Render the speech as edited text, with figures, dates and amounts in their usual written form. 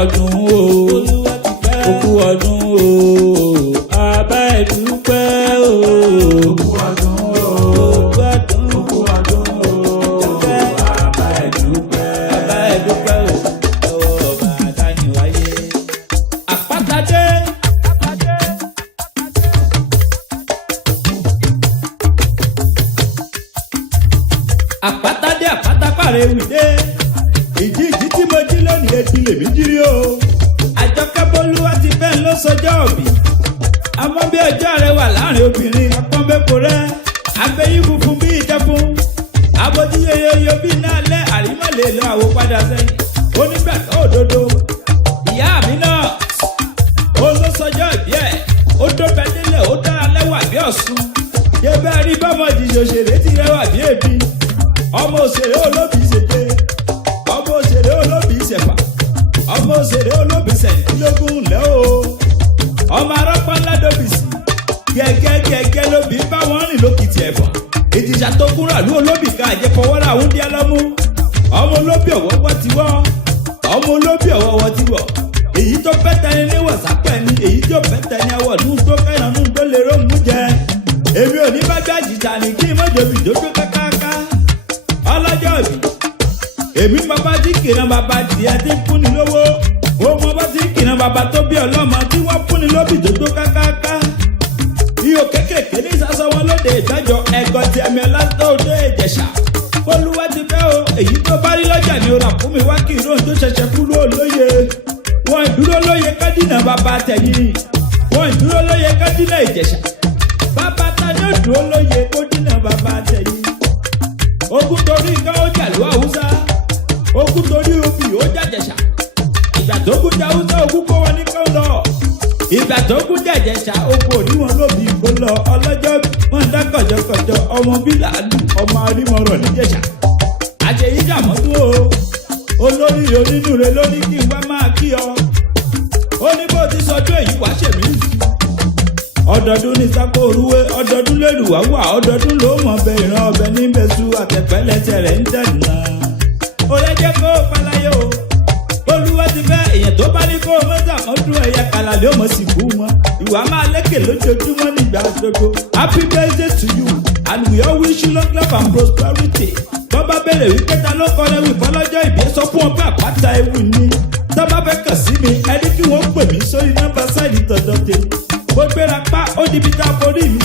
ọdún o òkú ọdún o àbá ẹ̀dúpẹ́ o òkú ọdún o òkú ọdún o àbá ẹ̀dúpẹ́ o ọba àdániwáyé. àpáta dé. àpáta dé àpáta pàrẹ̀ ewì dé ìjì tí mo jí lónìí etí lèmi jírí o. Àjọkẹ́ Bolúwatifẹ́ ló sọjọ́ òbí àmọ́ bí ọjọ́ rẹ wà láàrin obìnrin apọ́nbẹ́pọ̀ rẹ abẹ́yí funfun bí ìjẹfun abojú yoyoyo bí iná alẹ́ àrímọ̀lẹ́ lọ àwọ̀ padà sẹ́yìn onígbàgbọ́ òdodo ìyá mi náà ó ló sọjọ́ ìbí ẹ̀ ó dóbẹ́ nílẹ̀ ó dára lẹ́wà bí ọ̀ṣun ṣé bẹ́ẹ̀ rí bọ́mọdé òṣèré ti rẹwà bí èbí ọmọ òṣèré olóbì ṣèké ọmọ òṣèré olóbì ṣẹ̀fà ọmọ òṣèré olóbì sẹ̀ńtìlógún lẹ́ o ọmọ arọ́pọ̀ ńládọ́bìsì gẹ́gẹ́ lóbi bá wọn rìn lókìtì ẹ̀fọ̀n ìjìṣà tó kúrò lú olóbì ká àjẹpọ̀wọ́rà ń díẹ̀ lọ́mú ọmọ olóbì ọ̀wọ́wọ́ ti wọ́ ọmọ olóbì ọ̀wọ́wọ́ ti wọ̀ èyí tó bẹ́tẹ̀ ni ní wọ̀sápẹ̀ ni èyí tó bẹ́tẹ̀ ni awọ̀ nù tó kẹ́ràn nù tó lè rómù jẹ èmi ò ní bá gbá jìjà ní kí mọ́jọ́bì tó gbé kákáká ọlọ́jọ́ ìbí èmi bàbá tí kìnnà bàbá tiẹ̀ ti fún ni lówó ó mọ bá tí kìnnà bàbá tó bí ọlọ́mọ tí wọ́n fún ni lóbì tó tó kákáká ihò kékèké ní sásọ wọn lóde ìdájọ́ ẹ̀gọ́ ti ẹ̀mí ọlátọ́ọ̀dọ́ Ìjẹ̀ṣà Bolúwatifẹ́ o èyí tó bá rí lọ́jà ni ó rà fún mi wá kí ìró tó ṣẹ̀ṣẹ̀ kúrò lóye wọn ìdúró lóye kádínà bàbá tẹ̀yìn wọn ìdúró lóye kádínà Ìjẹ̀ṣà bàbá ta ni ó dúró lóye kódínà bàbá tẹ̀yìn ogun torí nǹkan ó jà ló Haúsá ogun torí obì ó jàjẹ̀ṣà ìgbà tó kú jà Haúsá ogun kó wọn ní kán lọ ìgbà tó kú jàjẹ̀ṣà ogun òníwọ̀n lóbi kó lọ ọlọ́jọ́ wọn dá kọ̀jọ̀kọ̀jọ̀ ọmọ bílàálù ọmọ arímọ̀rọ̀ níjẹ̀ṣà àṣeyí jàmọ́tò o olórí onínúure ló ní kí n wá máa kí ọ ó ní bó ti sọdún èyí wá ṣèmí ọdọọdún ní sápò òrùwé ọdọọdún lérùwá wà ọdọọdún ló mọ̀ bẹ ìran ọbẹ̀ níbẹ̀ sú àtẹ̀pẹ́lẹ́sẹ̀ rẹ̀ ń tẹ̀nà òrẹ́jẹ́ kó o palayé o Bolúwatifẹ́ èèyàn tó bá ní kó o mọ́tà mọ́dún ẹ̀yà kàlàlẹ́ òmò sì kú wọn ìwà máa lékè lójoojúmọ́ nígbà gbogbo happy birthday to you and we all wish you long life and prosperity tó bá bẹ̀rẹ̀ wípé ta ló kọrin wí fọlọ́jọ́ ìbí sọ fún wọn pé àpáta ewì ni tó bá fẹ́ kàn sí mi ẹni kí wọ́n pè mí sórí nọ́mbà sáìdì tọ̀dọ̀ tèmi mo gbéra pa ó di bí tá a forí mi